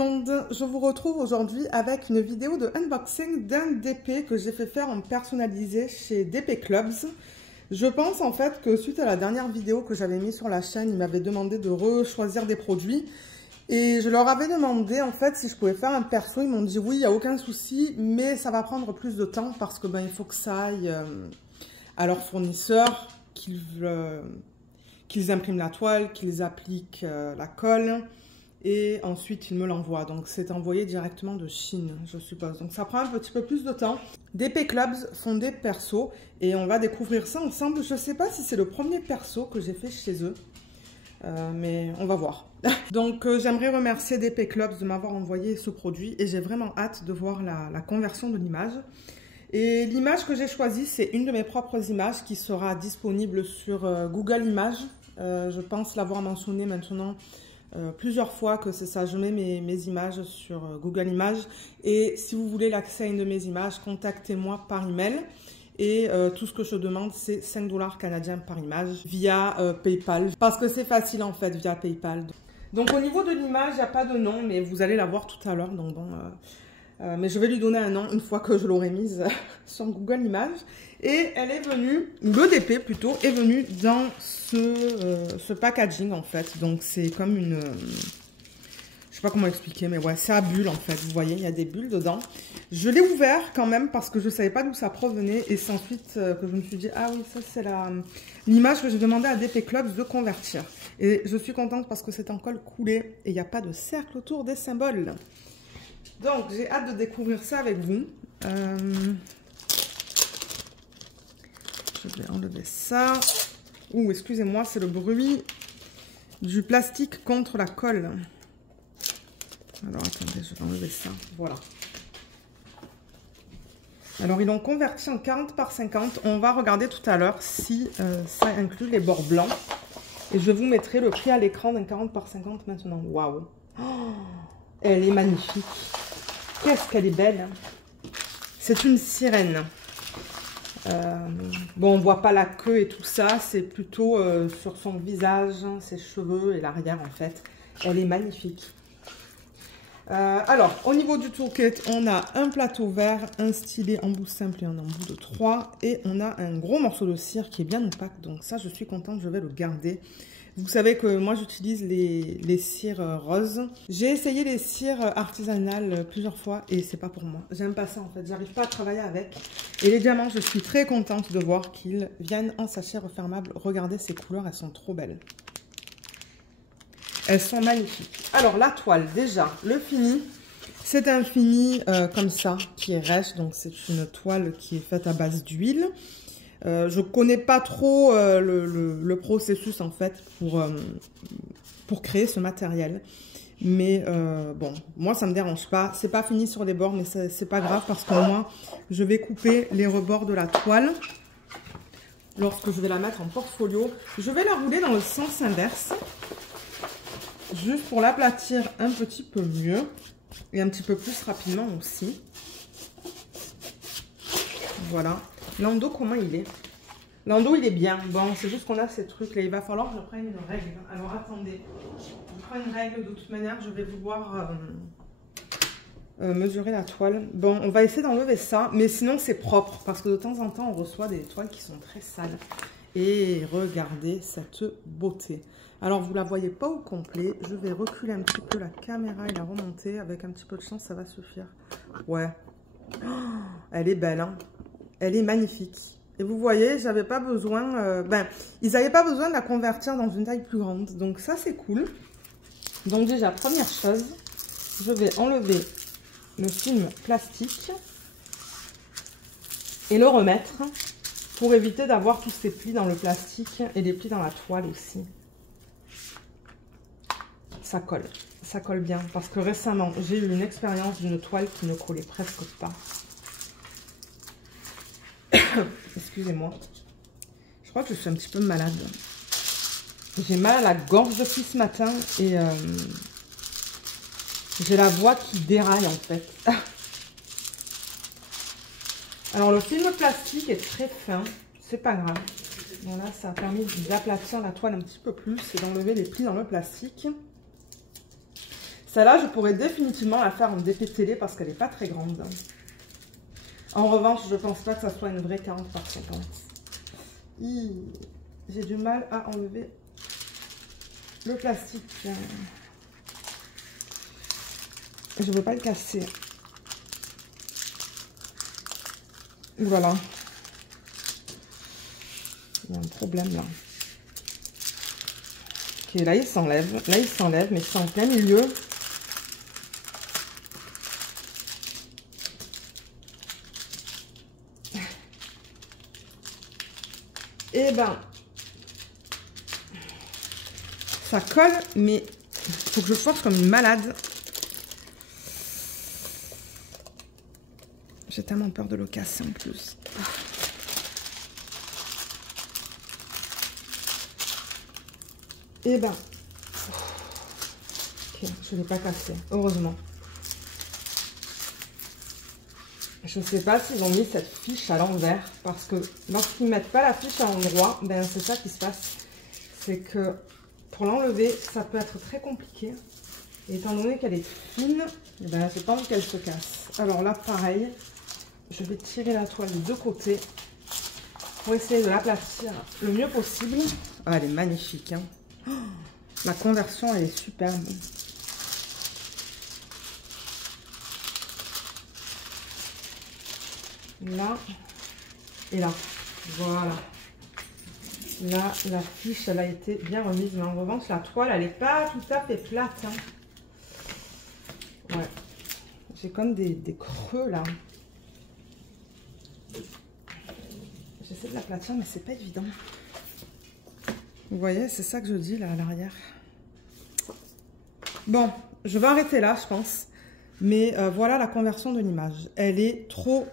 monde, je vous retrouve aujourd'hui avec une vidéo de unboxing d'un DP que j'ai fait faire en personnalisé chez DP Clubs. Je pense en fait que suite à la dernière vidéo que j'avais mise sur la chaîne, ils m'avaient demandé de rechoisir des produits. Et je leur avais demandé en fait si je pouvais faire un perso, ils m'ont dit oui, il n'y a aucun souci, mais ça va prendre plus de temps parce que il faut que ça aille à leur fournisseur, qu'ils impriment la toile, qu'ils appliquent la colle. Et ensuite, ils me l'envoient. Donc, c'est envoyé directement de Chine, je suppose. Donc, ça prend un petit peu plus de temps. DP Clubs font des persos et on va découvrir ça ensemble. Je ne sais pas si c'est le premier perso que j'ai fait chez eux, mais on va voir. Donc, j'aimerais remercier DP Clubs de m'avoir envoyé ce produit et j'ai vraiment hâte de voir la conversion de l'image. Et l'image que j'ai choisie, c'est une de mes propres images qui sera disponible sur Google Images. Je pense l'avoir mentionné maintenant plusieurs fois que c'est ça, je mets mes images sur Google Images et si vous voulez l'accès à une de mes images, contactez-moi par email et tout ce que je demande c'est 5 $ canadiens par image via PayPal parce que c'est facile en fait via PayPal. Donc au niveau de l'image, il n'y a pas de nom mais vous allez la voir tout à l'heure, donc bon, mais je vais lui donner un nom une fois que je l'aurai mise sur Google Images. Et elle est venue, le DP plutôt, est venu dans ce packaging en fait. Donc c'est comme une... je sais pas comment expliquer, mais ouais, c'est à bulles en fait. Vous voyez, il y a des bulles dedans. Je l'ai ouvert quand même parce que je savais pas d'où ça provenait. Et c'est ensuite que je me suis dit, ah oui, ça c'est l'image que j'ai demandé à DP Clubs de convertir. Et je suis contente parce que c'est en colle coulé et il n'y a pas de cercle autour des symboles. Donc j'ai hâte de découvrir ça avec vous. Je vais enlever ça. Ouh, excusez-moi, c'est le bruit du plastique contre la colle. Alors, attendez, je vais enlever ça. Voilà. Alors, ils l'ont converti en 40 par 50. On va regarder tout à l'heure si ça inclut les bords blancs. Et je vous mettrai le prix à l'écran d'un 40 par 50 maintenant. Waouh! Oh, elle est magnifique. Qu'est-ce qu'elle est belle. C'est une sirène. Bon, on voit pas la queue et tout ça, c'est plutôt sur son visage, ses cheveux et l'arrière en fait. Elle est magnifique. Alors, au niveau du toolkit, on a un plateau vert, un stylet en bout simple et un embout de 3. Et on a un gros morceau de cire qui est bien opaque, donc ça je suis contente, je vais le garder. Vous savez que moi j'utilise les cires roses. J'ai essayé les cires artisanales plusieurs fois et c'est pas pour moi. J'aime pas ça en fait, j'arrive pas à travailler avec. Et les diamants, je suis très contente de voir qu'ils viennent en sachet refermable. Regardez ces couleurs, elles sont trop belles. Elles sont magnifiques. Alors la toile, déjà, le fini. C'est un fini comme ça, qui est rêche. Donc c'est une toile qui est faite à base d'huile. Je connais pas trop le processus en fait pour créer ce matériel. Mais bon, moi ça me dérange pas. C'est pas fini sur les bords, mais c'est pas grave parce que moi je vais couper les rebords de la toile lorsque je vais la mettre en portfolio. Je vais la rouler dans le sens inverse, juste pour l'aplatir un petit peu mieux et un petit peu plus rapidement aussi. Voilà. L'endos, comment il est? L'endos, il est bien. Bon, c'est juste qu'on a ces trucs là. Il va falloir que je prenne une règle. Alors, attendez. Je prends une règle. De toute manière, je vais vouloir mesurer la toile. Bon, on va essayer d'enlever ça. Mais sinon, c'est propre. Parce que de temps en temps, on reçoit des toiles qui sont très sales. Et regardez cette beauté. Alors, vous ne la voyez pas au complet. Je vais reculer un petit peu la caméra et la remonter. Avec un petit peu de chance, ça va suffire. Ouais. Oh, elle est belle, hein. Elle est magnifique. Et vous voyez, j'avais pas besoin... ils n'avaient pas besoin de la convertir dans une taille plus grande. Donc ça, c'est cool. Donc déjà, première chose, je vais enlever le film plastique et le remettre pour éviter d'avoir tous ces plis dans le plastique et les plis dans la toile aussi. Ça colle bien. Parce que récemment, j'ai eu une expérience d'une toile qui ne collait presque pas. Excusez-moi. Je crois que je suis un petit peu malade. J'ai mal à la gorge depuis ce matin et j'ai la voix qui déraille en fait. Alors le film plastique est très fin, c'est pas grave. Voilà, ça a permis d'aplatir la toile un petit peu plus et d'enlever les plis dans le plastique. Celle-là, je pourrais définitivement la faire en DP télé parce qu'elle n'est pas très grande. En revanche, je ne pense pas que ça soit une vraie 40 par 50. J'ai du mal à enlever le plastique. Je ne veux pas le casser. Voilà. Il y a un problème là. Ok, là il s'enlève. Là il s'enlève, mais c'est en plein milieu. Et ben, ça colle, mais il faut que je force comme une malade. J'ai tellement peur de le casser en plus. Et ben, ok, je ne l'ai pas cassé, heureusement. Je ne sais pas s'ils ont mis cette fiche à l'envers, parce que lorsqu'ils ne mettent pas la fiche à l'endroit, ben c'est ça qui se passe. C'est que pour l'enlever, ça peut être très compliqué. Et étant donné qu'elle est fine, ben, j'ai pas envie qu'elle se casse. Alors là, pareil, je vais tirer la toile des deux côtés pour essayer de l'aplatir le mieux possible. Ah, elle est magnifique, hein. Oh, la conversion, elle est superbe. Là et là, voilà. Là, la fiche, elle a été bien remise, mais en revanche, la toile, elle n'est pas tout à fait plate, hein. Ouais, j'ai comme des creux là. J'essaie de l'aplatir, mais c'est pas évident. Vous voyez, c'est ça que je dis là à l'arrière. Bon, je vais arrêter là, je pense. Mais voilà la conversion de l'image. Elle est trop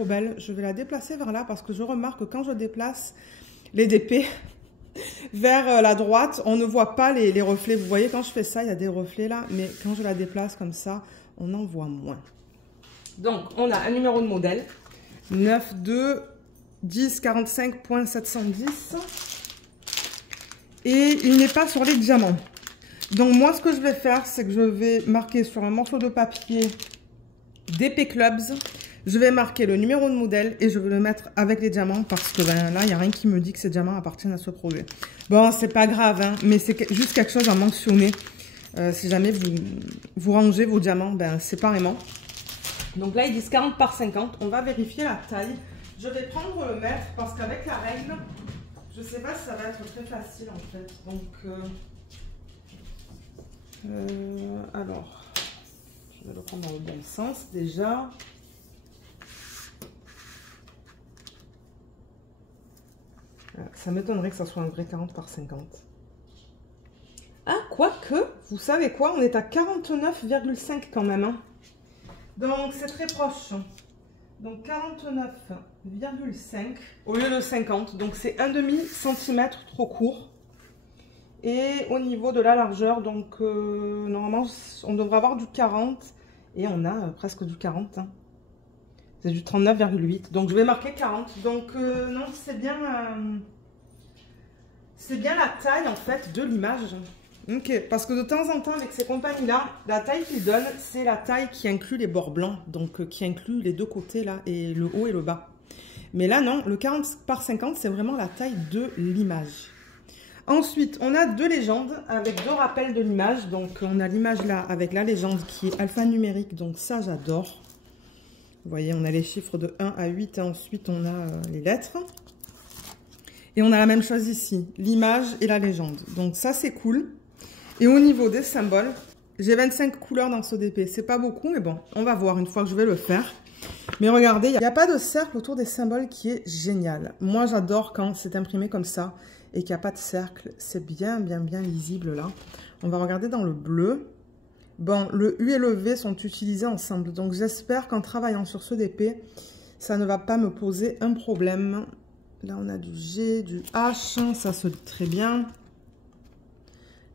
belle. Je vais la déplacer vers là parce que je remarque que quand je déplace les DP vers la droite, on ne voit pas les reflets. Vous voyez, quand je fais ça, il y a des reflets là. Mais quand je la déplace comme ça, on en voit moins. Donc, on a un numéro de modèle. 921045.710. Et il n'est pas sur les diamants. Donc moi, ce que je vais faire, c'est que je vais marquer sur un morceau de papier DP Clubs. Je vais marquer le numéro de modèle et je vais le mettre avec les diamants parce que ben, là, il n'y a rien qui me dit que ces diamants appartiennent à ce projet. Bon, c'est pas grave, hein, mais c'est juste quelque chose à mentionner. Si jamais vous rangez vos diamants ben, séparément. Donc là, ils disent 40 par 50. On va vérifier la taille. Je vais prendre le mètre parce qu'avec la règle, je ne sais pas si ça va être très facile en fait. Donc... alors, je vais le prendre dans le bon sens déjà. Ça m'étonnerait que ça soit un vrai 40 par 50. Ah, quoique, vous savez quoi, on est à 49,5 quand même. Hein. Donc, c'est très proche. Donc, 49,5 au lieu de 50. Donc, c'est un demi-centimètre trop court. Et au niveau de la largeur, donc normalement, on devrait avoir du 40 et on a presque du 40. Hein. C'est du 39,8. Donc, je vais marquer 40. Donc, non, c'est bien la taille, en fait, de l'image. Ok, parce que de temps en temps, avec ces compagnies-là, la taille qu'ils donnent, c'est la taille qui inclut les bords blancs. Donc, qui inclut les deux côtés, là, et le haut et le bas. Mais là, non, le 40 par 50, c'est vraiment la taille de l'image. Ensuite, on a deux légendes avec deux rappels de l'image. Donc, on a l'image là avec la légende qui est alphanumérique. Donc, ça, j'adore. Vous voyez, on a les chiffres de 1 à 8. Et ensuite, on a les lettres. Et on a la même chose ici, l'image et la légende. Donc, ça, c'est cool. Et au niveau des symboles, j'ai 25 couleurs dans ce DP. C'est pas beaucoup, mais bon, on va voir une fois que je vais le faire. Mais regardez, il n'y a pas de cercle autour des symboles qui est génial. Moi, j'adore quand c'est imprimé comme ça. Et qu'il n'y a pas de cercle, c'est bien lisible là. On va regarder dans le bleu. Bon, le U et le V sont utilisés ensemble. Donc, j'espère qu'en travaillant sur ce DP, ça ne va pas me poser un problème. Là, on a du G, du H. Ça se lit très bien.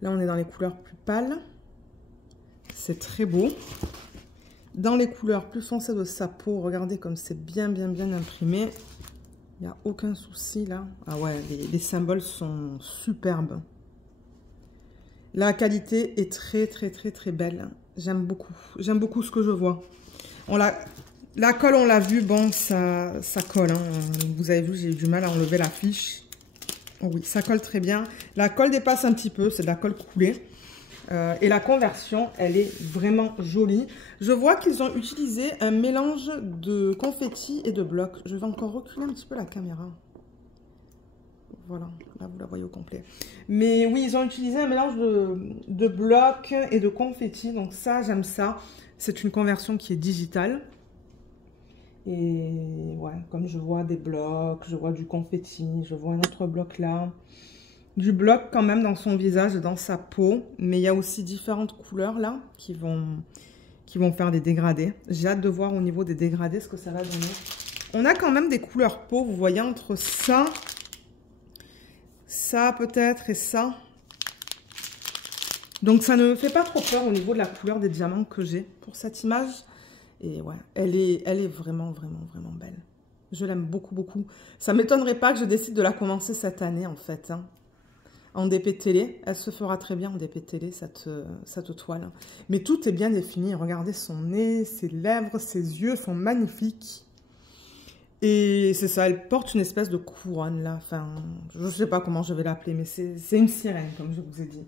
Là, on est dans les couleurs plus pâles. C'est très beau. Dans les couleurs plus foncées de sa peau, regardez comme c'est bien imprimé. Il n'y a aucun souci là. Ah ouais, les symboles sont superbes. La qualité est très, très, très, très belle. J'aime beaucoup. J'aime beaucoup ce que je vois. La colle, on l'a vu, bon, ça colle. Hein. Vous avez vu, j'ai eu du mal à enlever la fiche. Oh oui, ça colle très bien. La colle dépasse un petit peu, c'est de la colle coulée. Et la conversion, elle est vraiment jolie. Je vois qu'ils ont utilisé un mélange de confetti et de blocs. Je vais encore reculer un petit peu la caméra. Voilà, là vous la voyez au complet. Mais oui, ils ont utilisé un mélange de blocs et de confetti. Donc ça, j'aime ça. C'est une conversion qui est digitale. Et ouais, comme je vois des blocs, je vois du confetti, je vois un autre bloc là. Du bloc quand même dans son visage et dans sa peau. Mais il y a aussi différentes couleurs là qui vont faire des dégradés. J'ai hâte de voir au niveau des dégradés ce que ça va donner. On a quand même des couleurs peau, vous voyez, entre ça peut-être et ça. Donc ça ne me fait pas trop peur au niveau de la couleur des diamants que j'ai pour cette image. Et ouais, elle est vraiment, vraiment, vraiment belle. Je l'aime beaucoup, beaucoup. Ça ne m'étonnerait pas que je décide de la commencer cette année en fait. Hein. En DP télé, elle se fera très bien en DP télé, cette toile. Mais tout est bien défini. Regardez son nez, ses lèvres, ses yeux sont magnifiques. Et c'est ça, elle porte une espèce de couronne là. Enfin, je ne sais pas comment je vais l'appeler, mais c'est une sirène, comme je vous ai dit.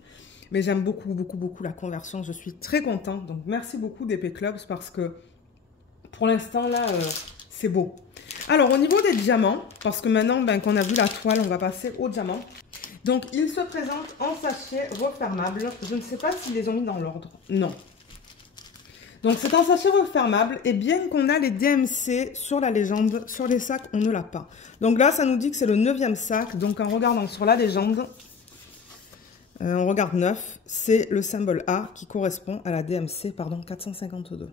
Mais j'aime beaucoup, beaucoup, beaucoup la conversion. Je suis très contente. Donc, merci beaucoup DP Clubs parce que pour l'instant, là, c'est beau. Alors, au niveau des diamants, parce que maintenant ben, qu'on a vu la toile, on va passer aux diamants. Donc, ils se présentent en sachet refermable. Je ne sais pas s'ils les ont mis dans l'ordre. Non. Donc, c'est un sachet refermable. Et bien qu'on a les DMC sur la légende, sur les sacs, on ne l'a pas. Donc là, ça nous dit que c'est le 9e sac. Donc, en regardant sur la légende, on regarde 9. C'est le symbole A qui correspond à la DMC, pardon, 452.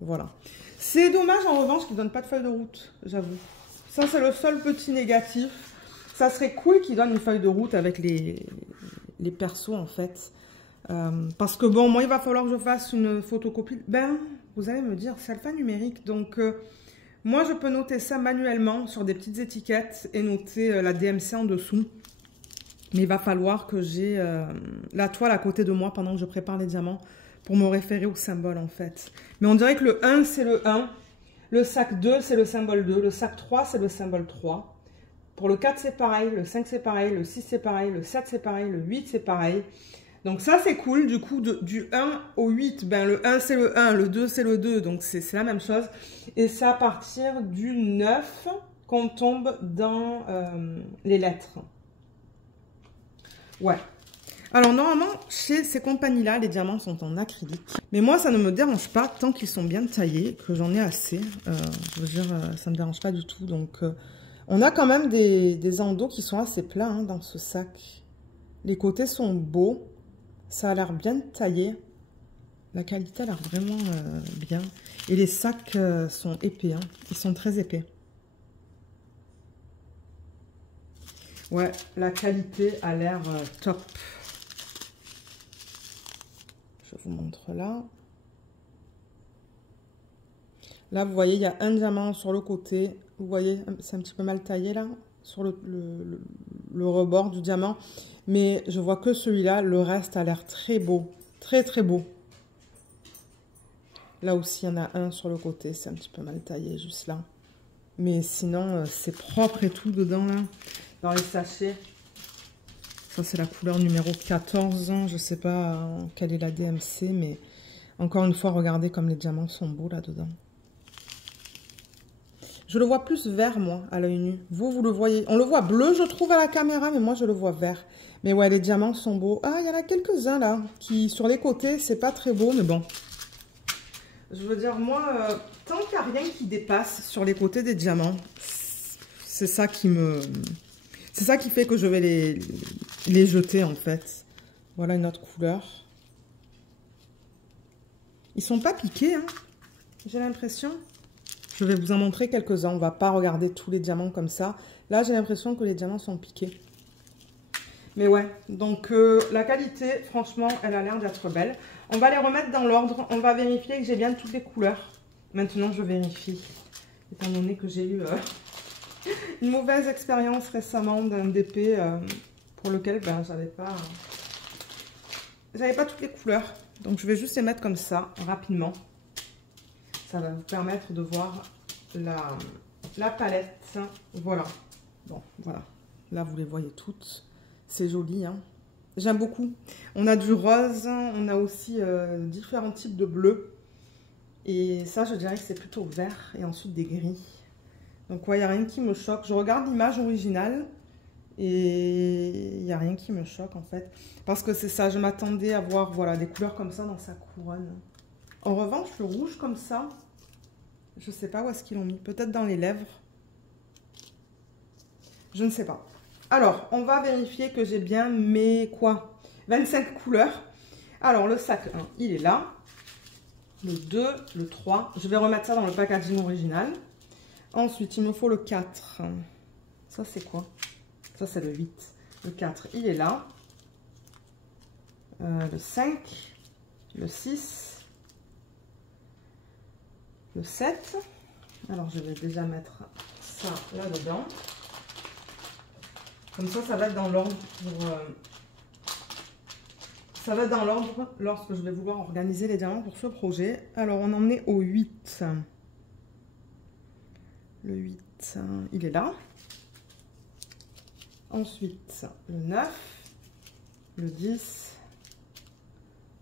Voilà. C'est dommage, en revanche, qu'ils ne donnent pas de feuille de route, j'avoue. Ça, c'est le seul petit négatif. Ça serait cool qu'ils donnent une feuille de route avec les persos, en fait. Parce que bon, moi, il va falloir que je fasse une photocopie. Ben, vous allez me dire, c'est alphanumérique. Donc, moi, je peux noter ça manuellement sur des petites étiquettes et noter la DMC en dessous. Mais il va falloir que j'ai la toile à côté de moi pendant que je prépare les diamants pour me référer au symbole, en fait. Mais on dirait que le 1, c'est le 1. Le sac 2, c'est le symbole 2. Le sac 3, c'est le symbole 3. Pour le 4, c'est pareil. Le 5, c'est pareil. Le 6, c'est pareil. Le 7, c'est pareil. Le 8, c'est pareil. Donc ça, c'est cool. Du coup, du 1 au 8, ben, le 1, c'est le 1. Le 2, c'est le 2. Donc, c'est la même chose. Et c'est à partir du 9 qu'on tombe dans les lettres. Ouais. Alors, normalement, chez ces compagnies-là, les diamants sont en acrylique. Mais moi, ça ne me dérange pas tant qu'ils sont bien taillés, que j'en ai assez. Je veux dire, ça ne me dérange pas du tout. Donc, on a quand même des endos qui sont assez plats hein, dans ce sac. Les côtés sont beaux. Ça a l'air bien taillé. La qualité a l'air vraiment bien. Et les sacs sont épais. Hein. Ils sont très épais. Ouais, la qualité a l'air top. Je vous montre là. Là, vous voyez, il y a un diamant sur le côté. Vous voyez, c'est un petit peu mal taillé là, sur le rebord du diamant. Mais je vois que celui-là, le reste a l'air très beau. Très, très beau. Là aussi, il y en a un sur le côté. C'est un petit peu mal taillé, juste là. Mais sinon, c'est propre et tout dedans, là. Dans les sachets. Ça, c'est la couleur numéro 14. Je ne sais pas quelle est la DMC, mais encore une fois, regardez comme les diamants sont beaux là-dedans. Je le vois plus vert, moi, à l'œil nu. Vous le voyez. On le voit bleu, je trouve, à la caméra, mais moi, je le vois vert. Mais ouais, les diamants sont beaux. Ah, il y en a quelques-uns, là, qui, sur les côtés, c'est pas très beau, mais bon. Je veux dire, moi, tant qu'il n'y a rien qui dépasse sur les côtés des diamants, c'est ça qui me... C'est ça qui fait que je vais les jeter, en fait. Voilà une autre couleur. Ils sont pas piqués, hein, j'ai l'impression. Je vais vous en montrer quelques-uns. On va pas regarder tous les diamants comme ça. Là, j'ai l'impression que les diamants sont piqués. Mais ouais, donc la qualité, franchement, elle a l'air d'être belle. On va les remettre dans l'ordre. On va vérifier que j'ai bien toutes les couleurs. Maintenant, je vérifie. Étant donné que j'ai eu... une mauvaise expérience récemment d'un DP pour lequel ben, j'avais pas j'avais pas toutes les couleurs. Donc je vais juste les mettre comme ça, rapidement. Ça va vous permettre de voir la palette. Voilà. Bon, voilà. Là, vous les voyez toutes. C'est joli, hein. J'aime beaucoup. On a du rose, on a aussi différents types de bleu. Et ça, je dirais que c'est plutôt vert et ensuite des gris. Donc, ouais, il n'y a rien qui me choque. Je regarde l'image originale et il n'y a rien qui me choque, en fait. Parce que c'est ça, je m'attendais à voir, voilà, des couleurs comme ça dans sa couronne. En revanche, le rouge comme ça, je ne sais pas où est-ce qu'ils l'ont mis. Peut-être dans les lèvres. Je ne sais pas. Alors, on va vérifier que j'ai bien mes, 25 couleurs. Alors, le sac 1, il est là. Le 2, le 3. Je vais remettre ça dans le packaging original. Ensuite, il me faut le 4. Ça, c'est quoi? Ça, c'est le 8. Le 4, il est là. Le 5. Le 6. Le 7. Alors, je vais déjà mettre ça là-dedans. Comme ça va être dans l'ordre ça va être dans l'ordre lorsque je vais vouloir organiser les diamants pour ce projet. Alors, on en est au 8. Le 8, il est là. Ensuite, le 9, le 10,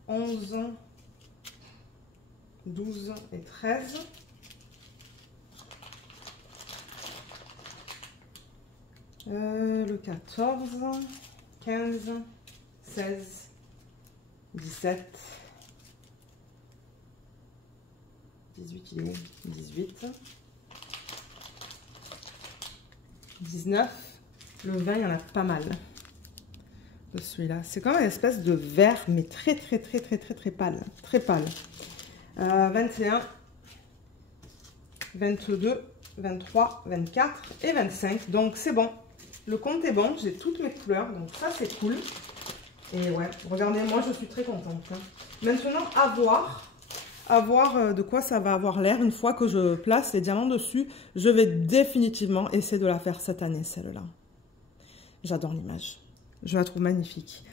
11, 12 et 13. Le 14, 15, 16, 17, 18, il est où? 18, 19, le 20, il y en a pas mal de celui-là. C'est comme une espèce de vert, mais très pâle. Très pâle. 21, 22, 23, 24 et 25. Donc, c'est bon. Le compte est bon. J'ai toutes mes couleurs. Donc, ça, c'est cool. Et ouais, regardez, moi, je suis très contente. Hein. Maintenant, à voir de quoi ça va avoir l'air. Une fois que je place les diamants dessus, je vais définitivement essayer de la faire cette année, celle-là. J'adore l'image. Je la trouve magnifique.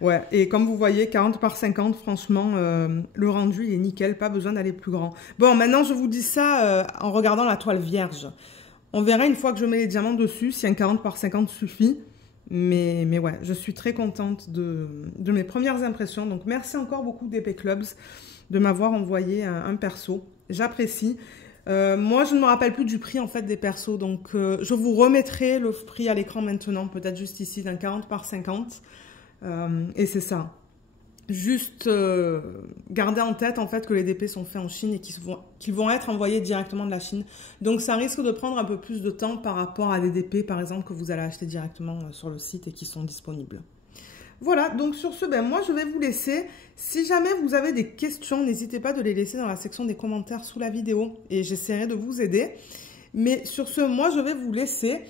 Ouais, et comme vous voyez, 40 par 50, franchement, le rendu, il est nickel, pas besoin d'aller plus grand. Bon, maintenant, je vous dis ça en regardant la toile vierge. On verra une fois que je mets les diamants dessus, si un 40 par 50 suffit. Mais ouais, je suis très contente de mes premières impressions. Donc, merci encore beaucoup d'Épée Clubs de m'avoir envoyé un perso. J'apprécie. Moi, je ne me rappelle plus du prix, en fait, des persos. Donc, je vous remettrai le prix à l'écran maintenant, peut-être juste ici, d'un 40 par 50. Et c'est ça. Juste garder en tête en fait que les DP sont faits en Chine et qu'ils vont être envoyés directement de la Chine. Donc ça risque de prendre un peu plus de temps par rapport à des DP par exemple que vous allez acheter directement sur le site et qui sont disponibles. Voilà, donc sur ce, ben moi je vais vous laisser. Si jamais vous avez des questions, n'hésitez pas de les laisser dans la section des commentaires sous la vidéo et j'essaierai de vous aider. Mais sur ce, moi je vais vous laisser.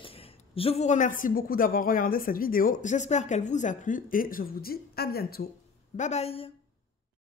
Je vous remercie beaucoup d'avoir regardé cette vidéo. J'espère qu'elle vous a plu et je vous dis à bientôt. Bye bye!